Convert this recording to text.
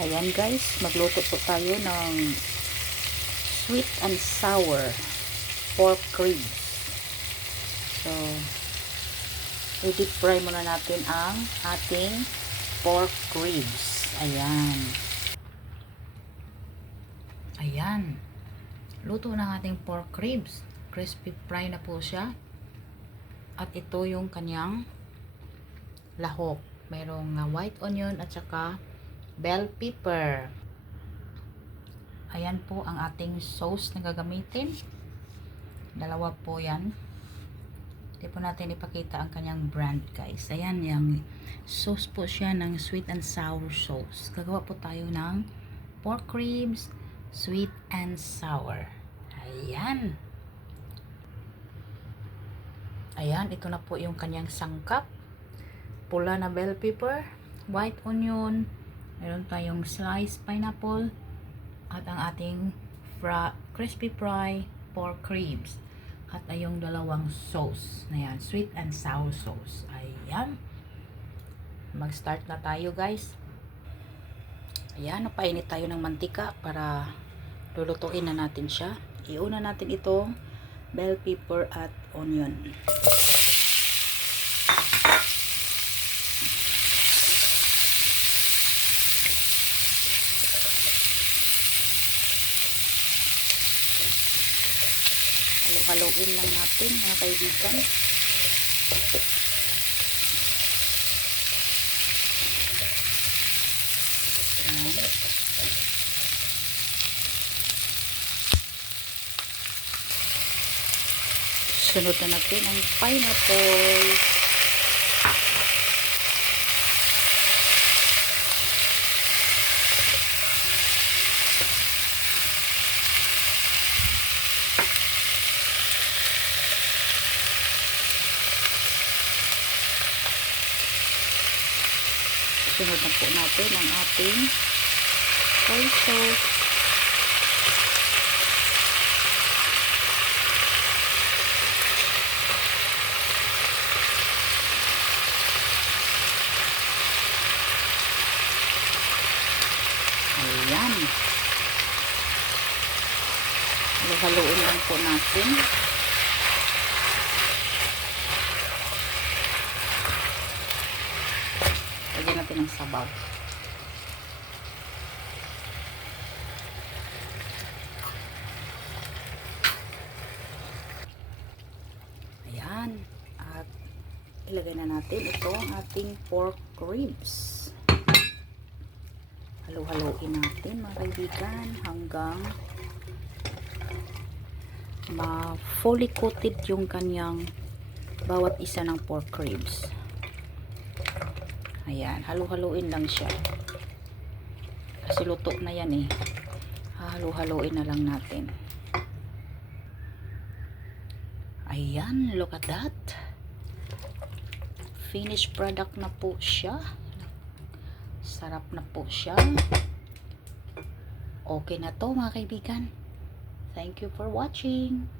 Ayan guys, magluto po tayo ng sweet and sour pork ribs. So, i-deep fry muna natin ang ating pork ribs. Ayan. Ayan. Luto ng ating pork ribs. Crispy fry na po siya. At ito yung kanyang lahok. Merong white onion at saka bell pepper. Ayan po ang ating sauce na gagamitin. Dalawa po yan. Hindi po natin ipakita ang kanyang brand guys. Ayan yung sauce po siya ng sweet and sour sauce. Gagawa po tayo ng pork ribs, sweet and sour. Ayan. Ayan, ito na po yung kanyang sangkap. Pula na bell pepper, white onion, meron tayong sliced pineapple, at ang ating crispy fry pork ribs. At ayong dalawang sauce na yan, sweet and sour sauce. Ayan. Mag-start na tayo guys. Ayan, napainit tayo ng mantika para lulutuin na natin siya. Iuna natin itong bell pepper at onion. Halo-haloin lang natin mga kaibigan. Ayan. Sunod na natin ang pineapple. Sunod na po natin ang ating soy sauce. Ayan. Haluin lang po natin. Lagyan natin ng sabaw. Ayan. At ilagay na natin ito ang ating pork ribs. Halo-haloin natin mga kaibigan hanggang fully coated yung kanyang bawat isa ng pork ribs. Ayan, halo-haloin lang siya. Kasi luto na yan eh. Halo-haloin na lang natin. Ayan, look at that. Finished product na po siya. Sarap na po siya. Okay na to mga kaibigan. Thank you for watching.